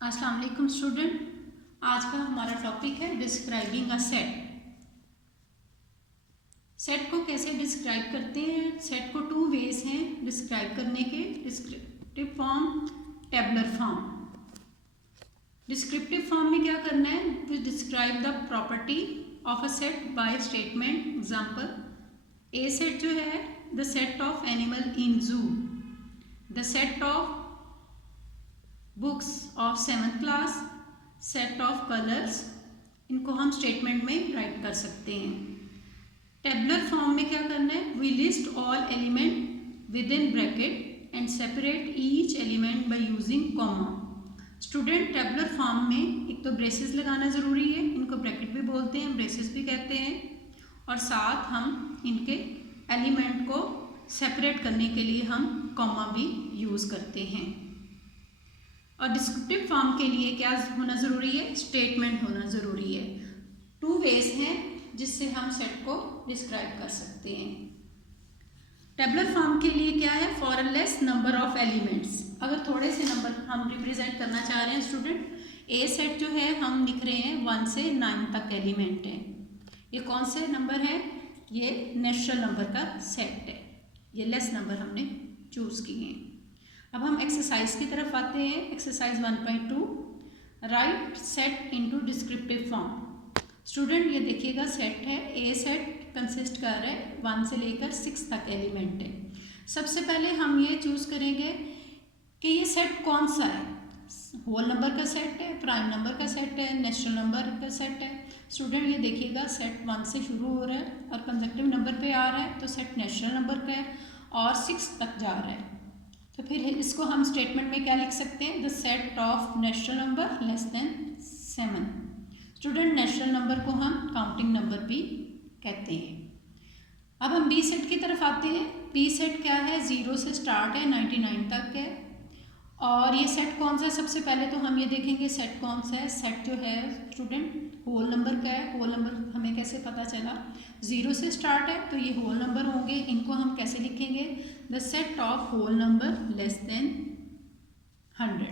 अस्सलाम वालेकुम स्टूडेंट। आज का हमारा टॉपिक है डिस्क्राइबिंग अ सेट। सेट को कैसे डिस्क्राइब करते हैं? सेट को टू वेज हैं डिस्क्राइब करने के, descriptive form, tabular form. Descriptive form में क्या करना है? We describe the property of a set by statement. Example, a set जो है the set of animal in zoo, the set of books of 7th class, set of colours. इनको हम statement में right कर सकते हैं। टेबुलर फॉर्म में क्या करना है? We list all element with in bracket and separate each element by using comma. Student, tabular form में एक तो ब्रेसेस लगाना ज़रूरी है, इनको ब्रैकेट भी बोलते हैं, ब्रेसेस भी कहते हैं, और साथ हम इनके एलिमेंट को सेपरेट करने के लिए हम कॉमा भी यूज़ करते हैं। और डिस्क्रिप्टिव फॉर्म के लिए क्या होना ज़रूरी है? स्टेटमेंट होना ज़रूरी है। टू वेज हैं जिससे हम सेट को डिस्क्राइब कर सकते हैं। टेबुलर फॉर्म के लिए क्या है? For a less number of elements. अगर थोड़े से नंबर हम रिप्रेजेंट करना चाह रहे हैं स्टूडेंट, ए सेट जो है हम लिख रहे हैं 1 से 9 तक एलिमेंट है। ये कौन से नंबर है? ये नेचुरल नंबर का सेट है। ये लेस नंबर हमने चूज़ किए हैं। अब हम एक्सरसाइज की तरफ आते हैं। Exercise 1.2, right set into descriptive form. Student, ये देखिएगा सेट है, ए सेट कंसिस्ट कर रहा है 1 से लेकर 6 तक एलिमेंट है। सबसे पहले हम ये चूज़ करेंगे कि ये सेट कौन सा है। होल नंबर का सेट है, प्राइम नंबर का सेट है, नेचुरल नंबर का सेट है। स्टूडेंट, ये देखिएगा सेट 1 से शुरू हो रहा है और कंसेक्टिव नंबर पे आ रहा है, तो सेट नेचुरल नंबर का है और 6 तक जा रहा है। तो फिर इसको हम स्टेटमेंट में क्या लिख सकते हैं? The set of natural number less then 7। Student, natural number को हम काउंटिंग नंबर भी कहते हैं। अब हम बी सेट की तरफ आते हैं। बी सेट क्या है? 0 से स्टार्ट है, 99 तक है। और ये सेट कौन सा है? सबसे पहले तो हम ये देखेंगे सेट कौन सा है। सेट जो है स्टूडेंट होल नंबर का है। होल नंबर हमें कैसे पता चला? 0 से स्टार्ट है तो ये होल नंबर होंगे। इनको हम कैसे लिखेंगे? The set of whole number less than 100।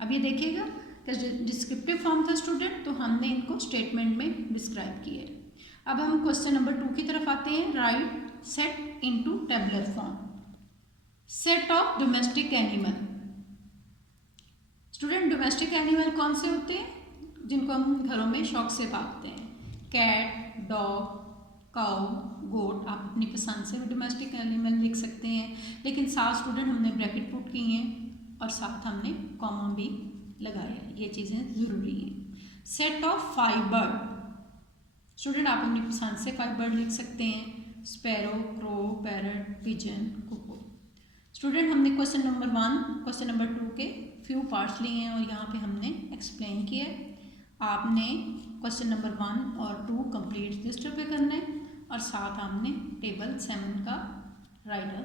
अब ये देखिएगा डिस्क्रिप्टिव फॉर्म था स्टूडेंट, तो हमने इनको स्टेटमेंट में डिस्क्राइब किए। अब हम क्वेश्चन नंबर 2 की तरफ आते हैं। Right set into tabular form. Set of domestic animal. Student, domestic animal कौन से होते हैं? जिनको हम घरों में शौक से पालते हैं। कैट, डॉग, काऊ, गोट। आप अपनी पसंद से भी डोमेस्टिक एनिमल लिख सकते हैं, लेकिन साथ स्टूडेंट हमने ब्रैकेट पुट किए हैं और साथ हमने कॉमा भी लगाया। ये चीज़ें ज़रूरी हैं। Set of 5 bird. स्टूडेंट, आप अपनी पसंद से 5 बर्ड लिख सकते हैं। Sparrow, crow, parrot, pigeon, cuckoo. Student, हमने क्वेश्चन नंबर 1, क्वेश्चन नंबर 2 के फ्यू पार्ट्स लिए हैं और यहाँ पे हमने एक्सप्लेन किया। आपने क्वेश्चन नंबर 1 और 2 कंप्लीट रजिस्टर पे करना है और साथ हमने टेबल 7 का राइटर